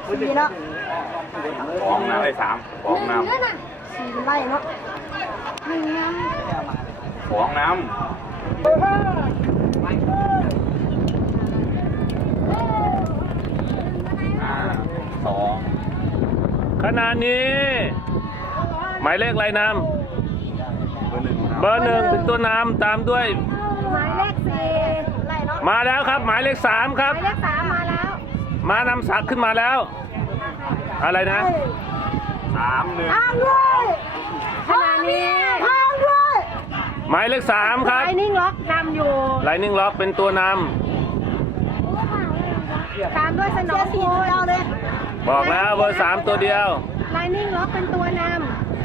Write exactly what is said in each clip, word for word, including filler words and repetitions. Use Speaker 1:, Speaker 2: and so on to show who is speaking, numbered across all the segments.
Speaker 1: สี่เนาะ
Speaker 2: สองน้ำไอ้สามสองน้
Speaker 1: สี่ไร่เนาะหนึ่งน้
Speaker 2: ำสองน้ำอ่าสอง
Speaker 3: ขณะนี้หมายเลขอะไรน
Speaker 2: เบอร์หนึ่งครับ
Speaker 3: ำเบอร์หนึ่งเป็นตัวนำตามด้วย
Speaker 1: ำหมายเลขสี่ไร่เนาะ
Speaker 3: มาแล้วครับ หมายเลขสามค
Speaker 1: ห
Speaker 3: รับ
Speaker 1: มายเลขสามมาแล้ว
Speaker 3: มานำศักดิ์ขึ้นมาแล้ว อะไรนะ
Speaker 2: สามหนึ่ง
Speaker 1: ทางด้วยขณะนี้ทางด้วย
Speaker 3: หมายเลขสามครับ
Speaker 1: ไลนิ่งล็อกนำอยู่
Speaker 3: ไลนิ่งล็อกเป็นตัวน
Speaker 1: ตามด้วยสนองคูณเอาเลย
Speaker 3: ำบอกแล้วเบอร์สามตัวเดียว
Speaker 1: ไลนิ่งล็อกเป็นตัวนำ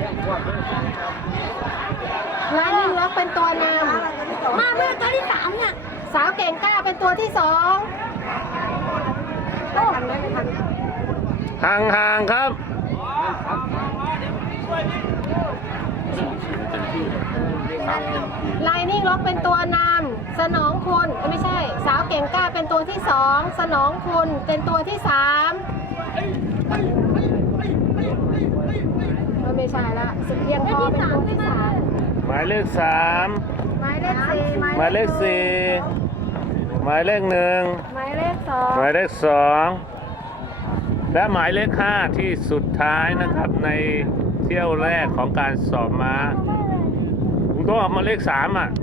Speaker 1: ไลนิ่งล็อกเป็นตัวนำมาเมื่อตัวที่สามเนี่ยสาวเก่งกล้าเป็นตัวที่สองโอ้
Speaker 3: ห่างๆครับ
Speaker 1: ไลนิ่งล็อกเป็นตัวนำสนองคุณไม่ใช่ สาวเก่งกล้าเป็นตัวที่สองสนองคุณเป็นตัวที่สามไม่ใช่ละสุดเพียงพอเป็นตัวที่สาม
Speaker 3: หมายเลขสาม
Speaker 1: หมายเลขสี่
Speaker 3: หมายเลขสี่หมายเลขหนึ่ง
Speaker 1: หมายเลขสอง
Speaker 3: หมายเลขสองและหมายเลขห้าที่สุดท้ายนะครับในเที่ยวแรกของการสอบม้าผมต้องออกมาเลขสามอ่ะ